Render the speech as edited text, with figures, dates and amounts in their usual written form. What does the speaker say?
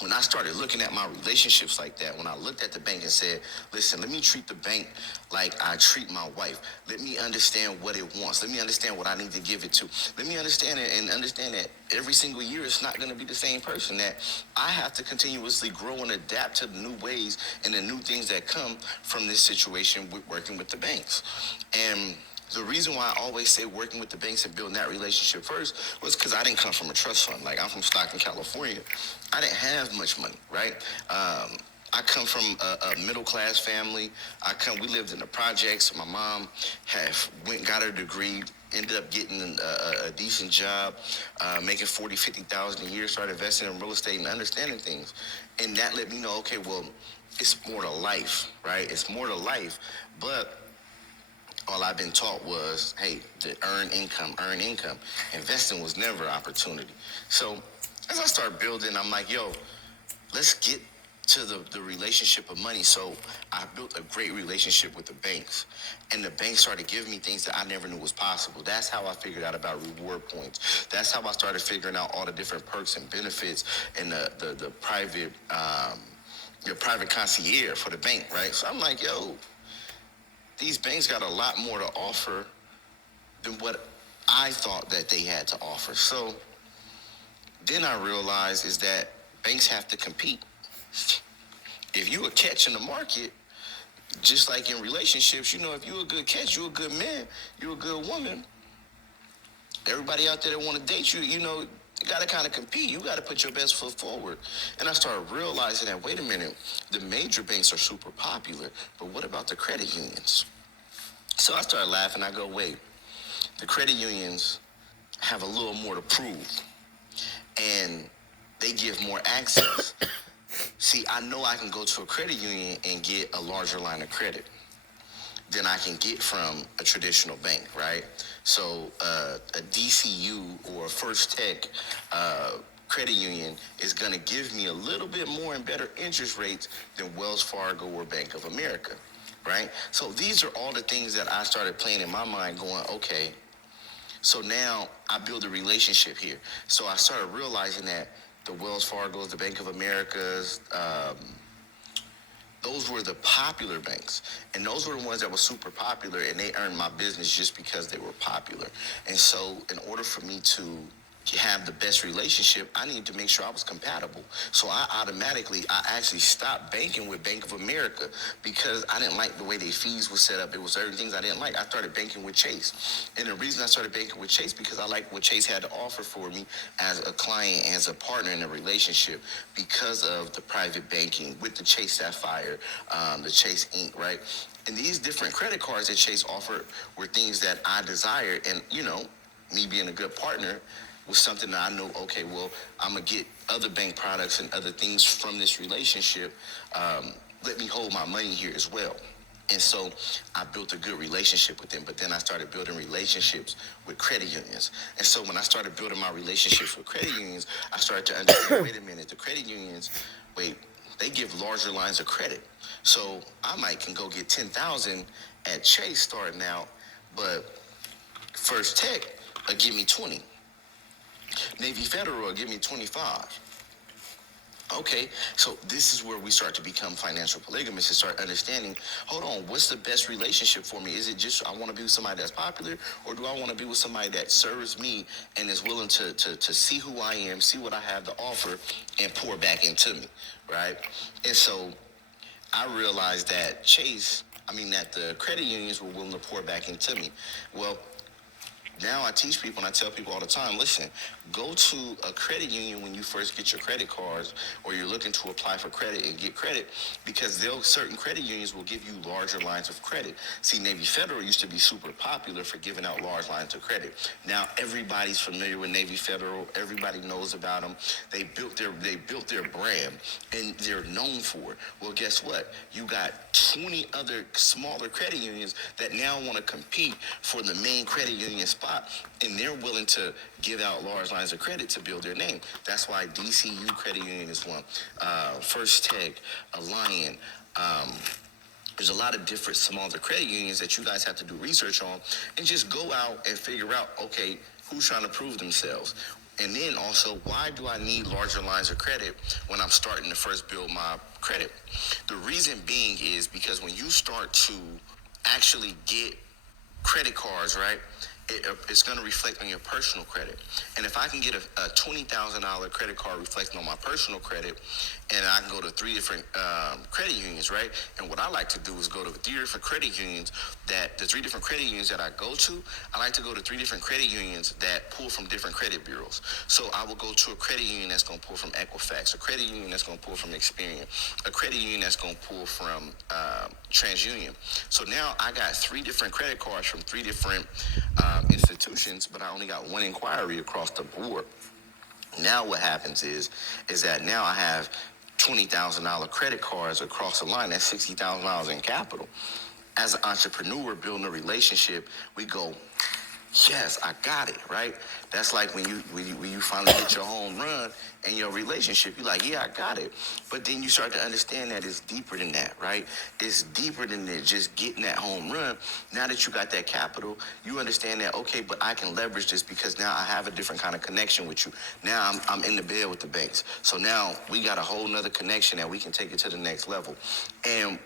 when I started looking at my relationships like that, when I looked at the bank and said, listen, let me treat the bank like I treat my wife. Let me understand what it wants. Let me understand what I need to give it to. Let me understand it and understand that every single year it's not going to be the same person, that I have to continuously grow and adapt to the new ways and the new things that come from this situation with working with the banks. And the reason why I always say working with the banks and building that relationship first was because I didn't come from a trust fund. Like, I'm from Stockton, California. I didn't have much money, right? I come from a middle-class family. We lived in the projects. My mom got her degree, ended up getting a decent job, making 40, 50,000 a year, started investing in real estate and understanding things. And that let me know, okay, well, it's more to life, right? It's more to life. But all I've been taught was, hey, to earn income. Investing was never an opportunity. So as I start building, I'm like, yo, let's get to the relationship of money. So I built a great relationship with the banks. And the banks started giving me things that I never knew was possible. That's how I figured out about reward points. That's how I started figuring out all the different perks and benefits and the private your private concierge for the bank, right? So I'm like, yo, these banks got a lot more to offer than what I thought that they had to offer. So then I realized is that banks have to compete. If you a catch in the market, just like in relationships, if you a good catch, you a good man, you a good woman, everybody out there that want to date you, you got to kind of compete. You got to put your best foot forward. And I started realizing that, wait a minute, the major banks are super popular, but what about the credit unions? So I started laughing. I go, wait, the credit unions have a little more to prove, and they give more access. See, I know I can go to a credit union and get a larger line of credit than I can get from a traditional bank, right? So a DCU or a First Tech credit union is going to give me a little bit more and better interest rates than Wells Fargo or Bank of America, right? So these are all the things that I started playing in my mind going, okay, so now I build a relationship here. So I started realizing that the Wells Fargo's, the Bank of America's, those were the popular banks. And those were the ones that were super popular, and they earned my business just because they were popular. And so in order for me to have the best relationship, I needed to make sure I was compatible. So I actually stopped banking with Bank of America because I didn't like the way their fees were set up. It was certain things I didn't like. I started banking with Chase. And the reason I started banking with Chase because I liked what Chase had to offer for me as a client, as a partner in a relationship because of the private banking with the Chase Sapphire, the Chase Ink, right? And these different credit cards that Chase offered were things that I desired. And, me being a good partner was something that I know, okay, well, I'm going to get other bank products and other things from this relationship. Let me hold my money here as well. And so I built a good relationship with them, but then I started building relationships with credit unions. And so when I started building my relationships with credit unions, I started to understand, wait a minute, the credit unions, they give larger lines of credit. So I can go get 10,000 at Chase starting out, but First Tech will give me 20. Navy Federal will give me 25. Okay, so this is where we start to become financial polygamists and start understanding, hold on, what's the best relationship for me? Is it just I want to be with somebody that's popular, or do I want to be with somebody that serves me and is willing to see who I am, see what I have to offer, and pour back into me, right? And so I realized that that the credit unions were willing to pour back into me. Well, now I teach people and I tell people all the time, listen, go to a credit union when you first get your credit cards or you're looking to apply for credit and get credit because certain credit unions will give you larger lines of credit. See, Navy Federal used to be super popular for giving out large lines of credit. Now everybody's familiar with Navy Federal. Everybody knows about them. They built their brand and they're known for it. Well, guess what? You got 20 other smaller credit unions that now want to compete for the main credit union spot, and they're willing to give out large lines of credit to build their name. That's why DCU Credit Union is one. First Tech, Alliant. There's a lot of different smaller credit unions that you guys have to do research on and just go out and figure out, okay, who's trying to prove themselves? And then also, why do I need larger lines of credit when I'm starting to first build my credit? The reason being is because when you start to actually get credit cards, right, it's going to reflect on your personal credit. And if I can get a $20,000 credit card reflecting on my personal credit, and I can go to three different credit unions, right? And what I like to do is go to three different credit unions the three different credit unions that I go to, I like to go to three different credit unions that pull from different credit bureaus. So I will go to a credit union that's going to pull from Equifax, a credit union that's going to pull from Experian, a credit union that's going to pull from TransUnion. So now I got three different credit cards from three different institutions, but I only got one inquiry across the board. Now what happens is that now I have $20,000 credit cards across the line. That's $60,000 in capital. As an entrepreneur building a relationship, we go, yes, I got it, right? That's like when you finally hit your home run in your relationship, you're like, yeah, I got it. But then you start to understand that it's deeper than that, right? It's deeper than just getting that home run. Now that you got that capital, you understand that, okay, but I can leverage this because now I have a different kind of connection with you. Now I'm in the bed with the banks. So now we got a whole nother connection that we can take it to the next level. And